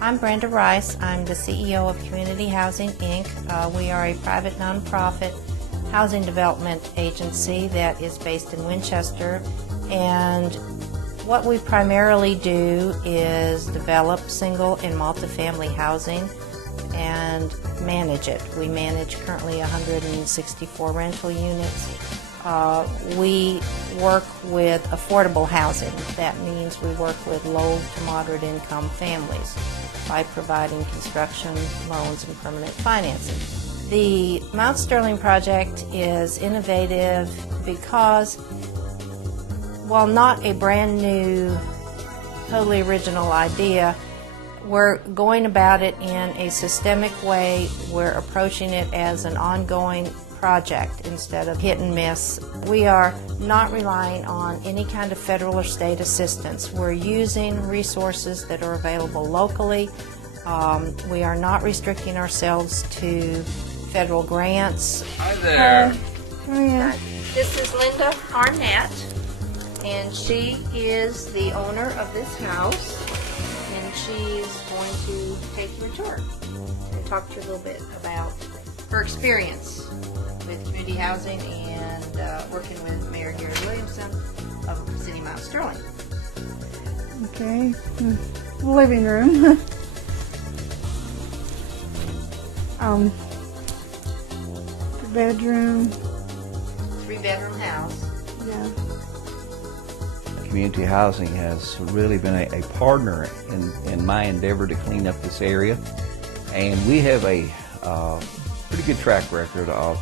I'm Brenda Rice. I'm the CEO of Community Housing, Inc. We are a private nonprofit housing development agency that is based in Winchester, and what we primarily do is develop single and multifamily housing and manage it. We manage currently 164 rental units. We work with affordable housing. That means we work with low to moderate income families by providing construction loans and permanent financing. The Mount Sterling project is innovative because, while not a brand new, totally original idea, we're going about it in a systemic way. We're approaching it as an ongoing project instead of hit and miss. We are not relying on any kind of federal or state assistance. We're using resources that are available locally. We are not restricting ourselves to federal grants. Hi there. This is Linda Arnett, and she is the owner of this house, and she's going to take you a tour and talk to you a little bit about her experience with community housing and working with Mayor Gary Williamson of City Mount Sterling. Okay, living room. Bedroom. 3-bedroom house. Yeah. Community housing has really been a partner in my endeavor to clean up this area, and we have a pretty good track record of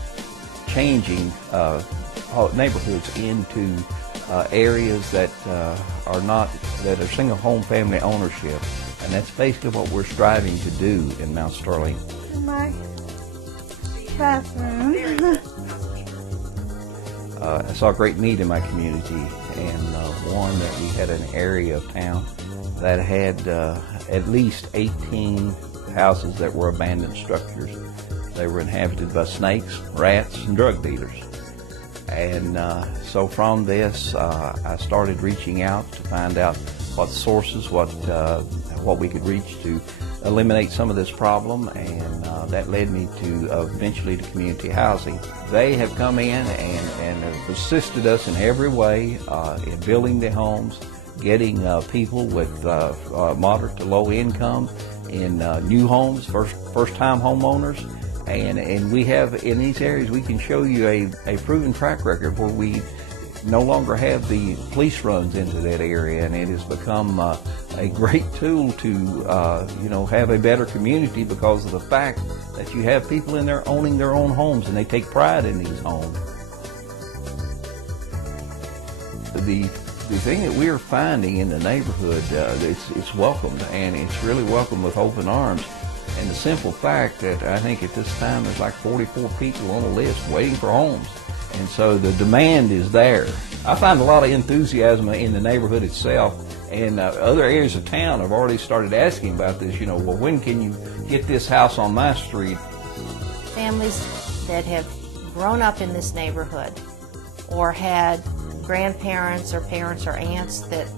changing neighborhoods into areas that are single home family ownership, and that's basically what we're striving to do in Mount Sterling. My bathroom. I saw a great need in my community, and one that we had an area of town that had at least 18 houses that were abandoned structures. They were inhabited by snakes, rats, and drug dealers. And so from this, I started reaching out to find out what sources, what we could reach to eliminate some of this problem, and that led me to eventually to community housing. They have come in and have assisted us in every way in building the homes, getting people with moderate to low income in new homes, first-time homeowners. And we have, in these areas, we can show you a proven track record where we no longer have the police runs into that area, and it has become a great tool to have a better community because of the fact that you have people in there owning their own homes, and they take pride in these homes. The thing that we're finding in the neighborhood, it's welcomed, and it's really welcomed with open arms. And the simple fact that I think at this time there's like 44 people on the list waiting for homes. And so the demand is there. I find a lot of enthusiasm in the neighborhood itself, and other areas of town have already started asking about this, well, when can you get this house on my street? Families that have grown up in this neighborhood or had grandparents or parents or aunts that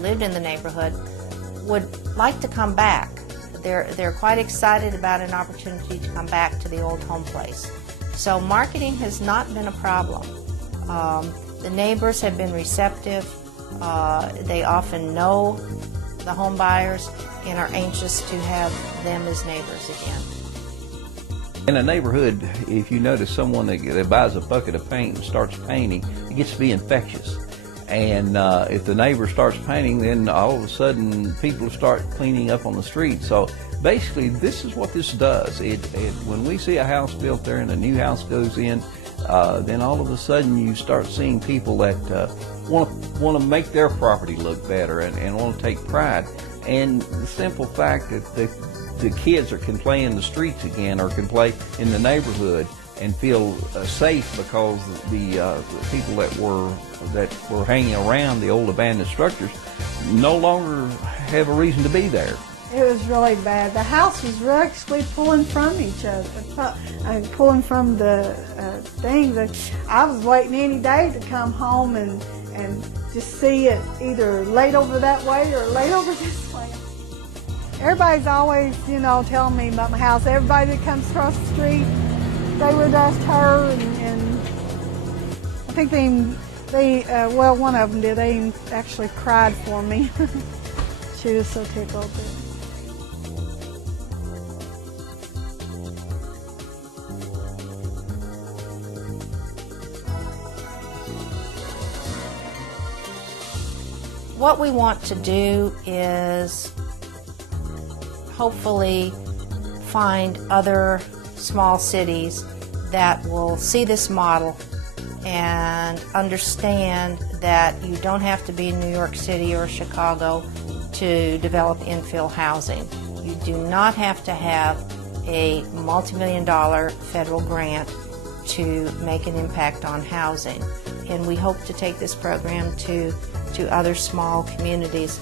lived in the neighborhood would like to come back. They're quite excited about an opportunity to come back to the old home place. So marketing has not been a problem. The neighbors have been receptive. They often know the home buyers and are anxious to have them as neighbors again. In a neighborhood, if you notice someone that buys a bucket of paint and starts painting, it gets to be infectious. And if the neighbor starts painting, then all of a sudden people start cleaning up on the street. So basically, this is what this does. When we see a house built there and a new house goes in, then all of a sudden you start seeing people that want to make their property look better and want to take pride. And the simple fact that the kids can play in the streets again or can play in the neighborhood and feel safe because the people that were hanging around the old abandoned structures no longer have a reason to be there. It was really bad. The house was actually pulling from each other, pulling from the things. I was waiting any day to come home and just see it either laid over that way or laid over this way. everybody's always, you know, telling me about my house. Everybody that comes across the street, they would ask her, and I think well, one of them did. They actually cried for me. She was so tickled. What we want to do is hopefully find other small cities that will see this model and understand that you don't have to be in New York City or Chicago to develop infill housing. You do not have to have a multi-million-dollar federal grant to make an impact on housing. And we hope to take this program to other small communities